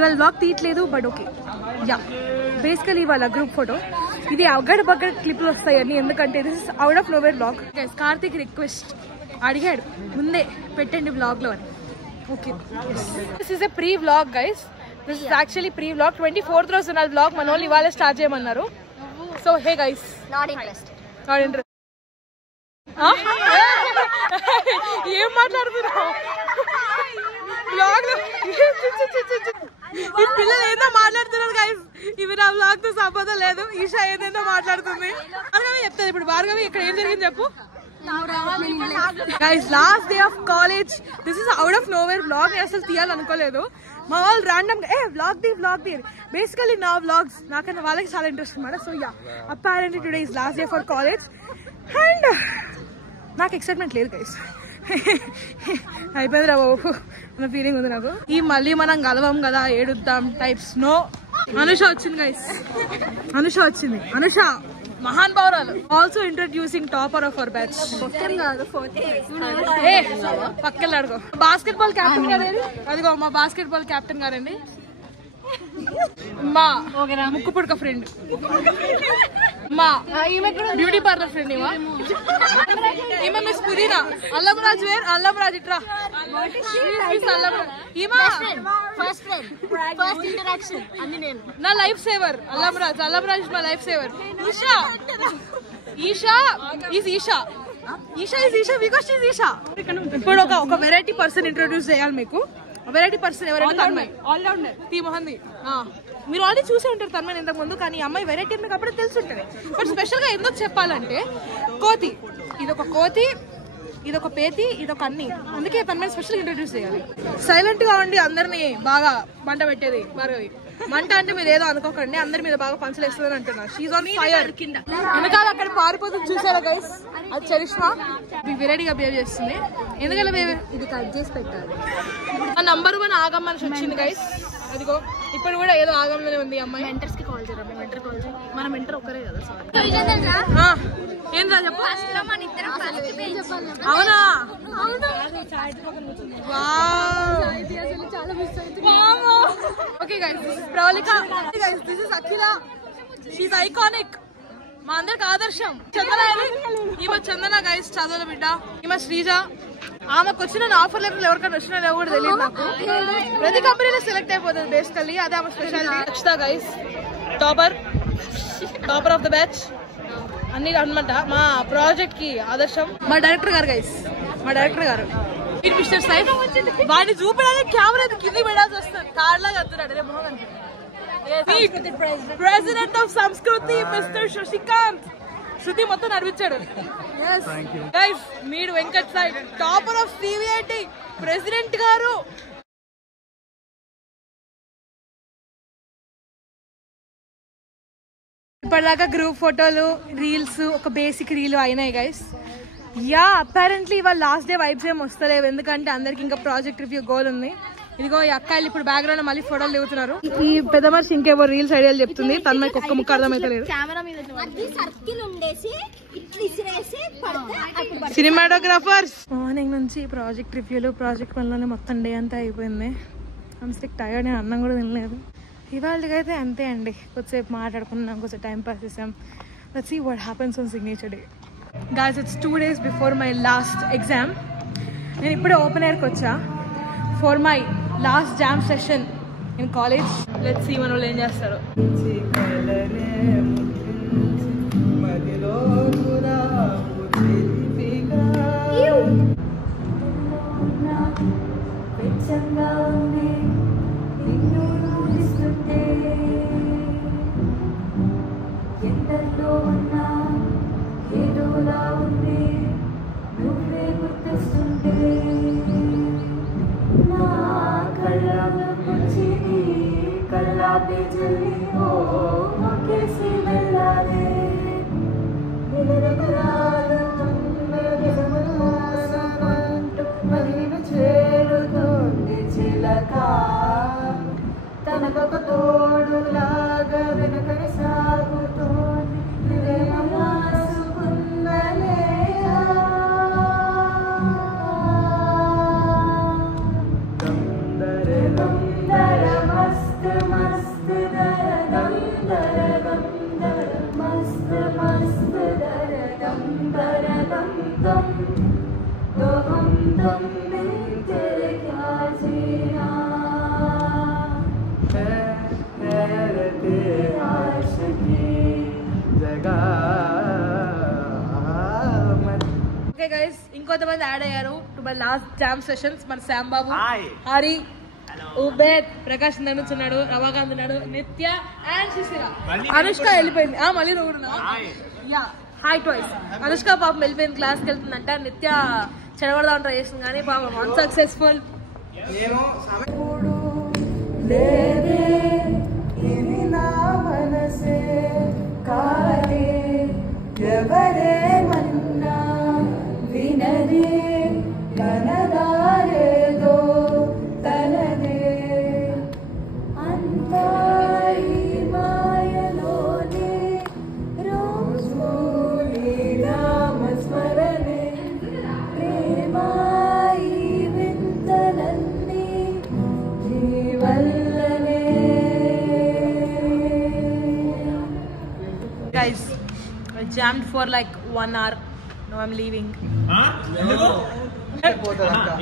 ఇవాళ బ్లాగ్ తీయట్లేదు but okay yeah basically ఇవాళ గ్రూప్ ఫోటో ఇది అగ్గడ బగ్గడ క్లిప్లు వస్తాయని ఎందుకంటే this is out of nowhere vlog Karthik request అడిగాడు ముందే పెట్టండి బ్లాగ్లో అని okay this is a pre vlog guys this is actually pre vlog 24th రోజు ఉన్న బ్లాగ్ మన వాళ్ళు ఇవాళ స్టార్ట్ చేయమన్నారు so hey guys not interest ఏం మాట్లాడుతున్నావు ఈ పిల్లలు ఏదో మాట్లాడుతున్నారు గైస్ ఇవి నా బ్లాగ్ తో సంబంధం లేదు ఈషా ఏదేదో మాట్లాడుతుంది భార్గవి చెప్తుంది ఇప్పుడు భార్గవి ఇక్కడ ఏం జరిగింది చెప్పు guys last day of college this is out of nowhere blog నేను అసలు తీయాలనుకోలేదు మా వాళ్ళు ర్యాండమ్ బ్లాగ్ ది బేసికలీ నా బ్లాగ్స్ నాకన్నా వాళ్ళకి చాలా ఇంట్రెస్ట్ అనమాట so yeah apparently today is last day for college and నాకు ఎక్సైట్మెంట్ లేదు గైస్ అయిపోయిందిరా బాబు అన్న ఫీలింగ్ ఉంది నాకు ఈ మళ్ళీ మనం కలవం కదా ఏడుద్దాం టైప్స్ నో అనుష వచ్చింది గైస్ అనుష మహాన్ పౌరాలు also introducing topper of our batch పక్కన అడుగు బాస్కెట్ బాల్ కెప్టెన్ గారండి అదిగో మా బాస్కెట్ బాల్ కెప్టెన్ గారండి మా ముక్కు పుడక ఫ్రెండ్ మా బ్యూటీ పార్లర్ ఫ్రెండ్ ఈమె మిస్ పుదీనా అల్లం రాజ్ ఇట్రా నా లైఫ్ సేవర్ అల్లం రాజ్ మా life saver Eesha because Eesha ఇప్పుడు ఒక వెరైటీ పర్సన్ ఇంట్రొడ్యూస్ చేయాలి మీకు వెరైటీ పర్సన్ ఎవరైనా తన్మయ్ ఆల్రౌండర్ టీ మొహంది మీరు ఆల్రెడీ చూసే ఉంటారు తన్మయ్ ఇంతకు ముందు కానీ అమ్మాయి వెరైటీ మీకు అప్పుడే తెలుసుంటది బట్ స్పెషల్ గా ఎందుకు చెప్పాలంటే కోతి ఇదొక పేతి ఇదొక అన్ని అందుకే తన్మయ్ స్పెషల్ ఇంట్రొడ్యూస్ చేయాలి సైలెంట్ గా ఉండి అందరినీ బాగా మంట పెట్టేది భార్గవి మంట అంటే మీరు ఏదో అనుకోకండి అందరి మీద బాగా పంచలేస్తుందని అంటున్నా షీజ్ ఆన్ ఫైర్ వెనకాల అక్కడ పారిపోతుంది చూసారా గైస్ అది చరిష్మా వెరైటీగా బిహేవ్ చేస్తుంది ఎందుకంటే ఇది కట్ చేసి పెట్టాలి నంబర్ 1 ఆగం మనిషి వచ్చింది గైస్ అదిగో ఇప్పుడు కూడా ఏదో ఆగంలోనే ఉంది అమ్మాయి మెంటర్స్ కి కాల్ చేయరా మెంటర్ కాల్ చేయి మన మెంటర్ ఒక్కరే కదా ఏం రా చెప్పు అవునా okay guys this is Pravalika guys this is Akhila she is iconic మా అందరికి ఆదర్శం ఈమె చందన గైస్ చదువుల బిడ్డ ఈమె శ్రీజ ఆమెకు వచ్చిన ఆఫర్ లెటర్ ఎవరికైనా వచ్చినా కూడా తెలియదు నాకు ప్రతి కంపెనీలో సెలెక్ట్ అయిపోతుంది బేసికల్లీ అదే ఆమె speciality Akshitha guys topper of the batch అన్ని అనమాట మా ప్రాజెక్ట్ కి ఆదర్శం మా డైరెక్టర్ గారు గైస్ మిస్టర్ సైఫ్ వాడిని చూపడానికి కెమెరా కింది పెట్టాల్సి వస్తుంది కార్లాగా వస్తున్నాడు రేపు president of Sanskriti mister Shashikant Shruti మొత్తం నడిపించాడు గైస్ మీడు Venkat Sai topper of CVIT president గారు ఇప్పటిదాకా గ్రూప్ ఫోటోలు రీల్స్ ఒక బేసిక్ రీల్ అయినాయి గైస్ యా అపారెంట్లీ ఇవాళ లాస్ట్ డే వైబ్స్ ఏం వస్తలేవు ఎందుకంటే అందరికి ఇంకా ప్రాజెక్ట్ రివ్యూ గోల్ ఉంది ఇదిగో ఈ అక్కాయిలు ఇప్పుడు బ్యాక్గ్రౌండ్ మళ్ళీ ఫోటోలు దిగుతున్నారు ఈ పెద్ద మనిషి ఇంకేవో రీల్స్ ఐడియాలు చెప్తుంది తనకి ఒక్క ముక్క అర్థమైతలేదు సినిమాటోగ్రాఫర్స్ మార్నింగ్ నుంచి ప్రాజెక్ట్ రివ్యూలు ప్రాజెక్ట్ పనులనే మొత్తం డే అంతా అయిపోయింది అంత టైర్డ్ నేను అన్నం కూడా తినలేదు ఇవాళకైతే అంతే అండి కొద్దిసేపు మాట్లాడుకున్నాం కొంచెం టైం పాస్ చేసాం let's see what happens on signature day guys it's 2 days before my last exam నేను ఇప్పుడే ఓపెన్ ఎయిర్కి వచ్చా for my last jam session in college let's see మన వాళ్ళు ఏం చేస్తారు తనకొక తోడులాగా వెనకని సాగుతోంది మస్త్ ఇంకొంతమంది యాడ్ అయ్యారు to my last jam sessions. మన శ్యామ్ బాబు, హరి, ఉబేద్, ప్రకాష్ నుంచి ఉన్నాడు, రమాకాంత్ ఉన్నాడు, నిత్య అండ్ శిశిర. అనుష్క వెళ్ళిపోయింది. మళ్ళీ యా హాయ్ ట్వైస్. అనుష్క పాపం వెళ్ళిపోయింది, క్లాస్కి వెళ్తుందంట. నిత్య చెడగొడదాం ట్రై చేసింది కానీ పాపం unsuccessful. Guys, I jammed for like 1 hour. Now I'm leaving.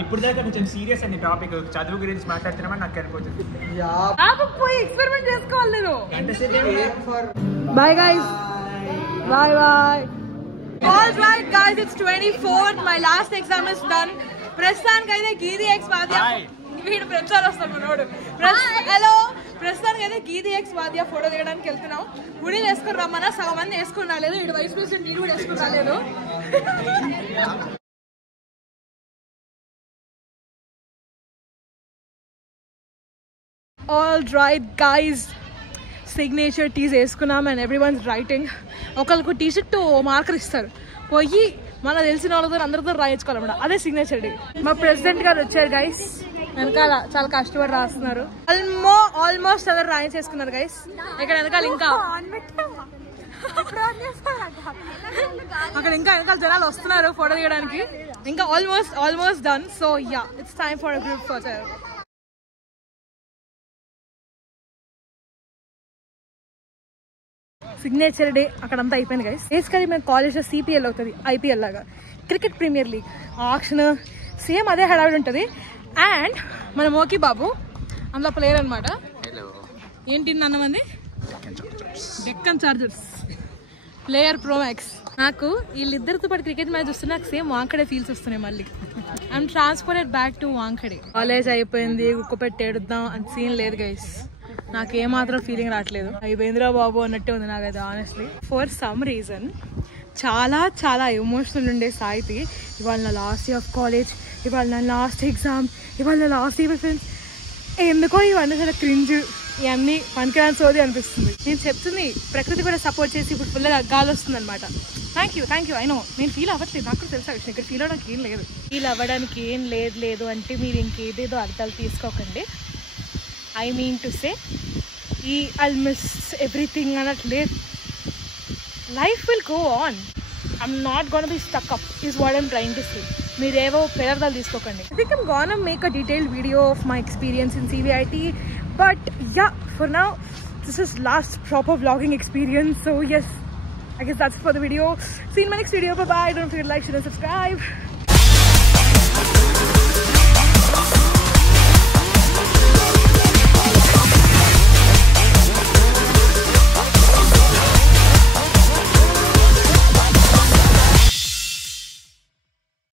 ఇప్పుడు దాకా కొంచెం సీరియస్ అండి టాపిక్, చదువు గురించి మాట్లాడుతున్నామని నాకు అనిపోతుంది. పోయి ఎక్స్పెరిమెంట్ చేసుకోవాలి నేను. Bye guys. Bye bye. All right guys, it's 24th. My last exam is done. ప్రస్తుతానికి అయితే గీది ఎక్స్ వాద్య వీడు ప్రచారం వస్తాం మనోడు. హలో, ప్రస్తుతానికి అయితే గీది ఎక్స్ వాద్య ఫోటో దిగడానికి వెళ్తున్నాం. గుడి వేసుకుని రమ్మన్నా సగం మంది వేసుకుని రాలేదు. ఇటు వైస్ ప్రెసిడెంట్ నేను కూడా వేసుకుని రాలేదు. All right guys, signature tees వేసుకున్నాం అండ్ ఎవ్రీ వన్స్ రైటింగ్. ఒకరికి టీషర్ట్ మార్కర్ ఇస్తారు, పోయి మన తెలిసిన వాళ్ళతో అందరితో రాయించుకోవాలన్నమాట. అదే సిగ్నేచర్ డే. మా ప్రెసిడెంట్ గారు వచ్చారు గైస్, వెనకాల చాలా కష్టపడి రాస్తున్నారు. ఆల్మోస్ట్ అందరు రాయించేసుకున్నారు గైస్. ఇక్కడ వెనకాల ఇంకా అక్కడ ఇంకా వెనకాల జనాలు వస్తున్నారు ఫోటో దిగడానికి. ఇంకా almost done. So yeah, it's time for a group photo. Signature day అక్కడంతా అయిపోయింది గైస్. బేసికలీ మేము కాలేజ్లో సిపిఎల్ అవుతుంది, ఐపీఎల్ లాగా, cricket premier league auction, same అదే హడావిడి ఉంటుంది. అండ్ మన మోకీ బాబు అందులో ప్లేయర్ అనమాట. ఏంటి అన్నమంది డెక్కన్ చార్జర్స్ ప్లేయర్ ప్రోమాక్స్. నాకు వీళ్ళిద్దరితో పాటు క్రికెట్ మ్యాచ్ వస్తే నాకు సేమ్ వాంకడే ఫీల్స్ వస్తున్నాయి. మళ్ళీ I'm transferred back to Wankhede. College అయిపోయింది, కుక్క పెట్టి ఏడుద్దాం అని సీన్ లేదు గైస్. నాకు ఏమాత్రం ఫీలింగ్ రావట్లేదు. అయిపోయిందిరా బాబు అన్నట్టే ఉంది నాకైతే ఆనెస్ట్లీ. ఫర్ సమ్ రీజన్ చాలా చాలా ఎమోషనల్ ఉండే సాయితి. ఇవాళ నా లాస్ట్ డే ఆఫ్ కాలేజ్, ఇవాళ నా లాస్ట్ ఎగ్జామ్, ఇవాళ నా లాస్ట్ డే ఫ్రెండ్స్. ఎందుకో ఇవన్నీ చాలా క్రింజ్, ఇవన్నీ పనికిరాని సోది అనిపిస్తుంది. నేను చెప్తుంది ప్రకృతి కూడా సపోర్ట్ చేసి ఇప్పుడు ఫుల్గా గాలి వస్తుంది అనమాట. Thank you I know. నేను ఫీల్ అవ్వట్లేదు, నాకు కూడా తెలుసా విషయం. ఇక్కడ ఫీల్ అవ్వడానికి ఏం లేదు. ఫీల్ అవ్వడానికి ఏం లేదు అంటే మీరు ఇంకేదేదో అర్థాలు తీసుకోకండి. I mean to say, I'll miss everything and life will go on. I'm not gonna be stuck up is what I'm trying to say. Meerevo pedardal తీసుకోకండి. I think I'm gonna make a detailed video of my experience in CVIT, but yeah, for now this is last proper vlogging experience. So yes, I guess that's it for the video. See you in my next video. Bye bye. Don't forget to like, share and subscribe.